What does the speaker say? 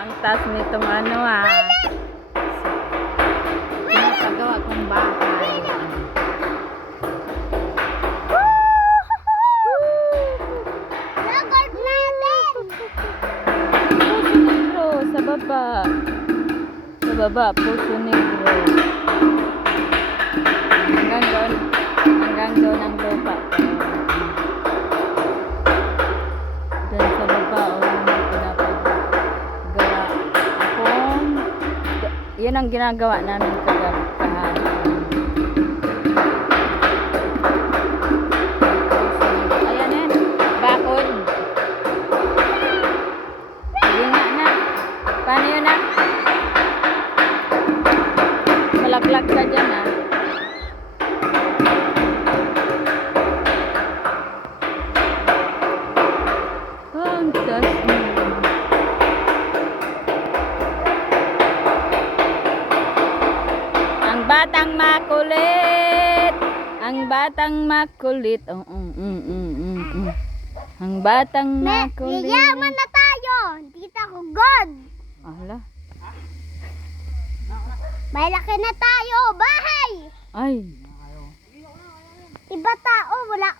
Ang taas nitong ano pinapagawa kong bahay. Record natin! Puso negro sa baba. Sa baba, puso negro. Hanggang doon ang lupa. Doon sa baba, pinapagawa akong, yun ang ginagawa namin kahapon. Ayan yan, bakod. Sige nga na. Paano yun na? Malaglag ka dyan Ang taas mo. Ang batang makulit. Ang batang makulit. Ang batang makulit. Yayaman na tayo! Tita ko, God! Ala. Malaki na tayo! Bahay! Ay. Iba tao, wala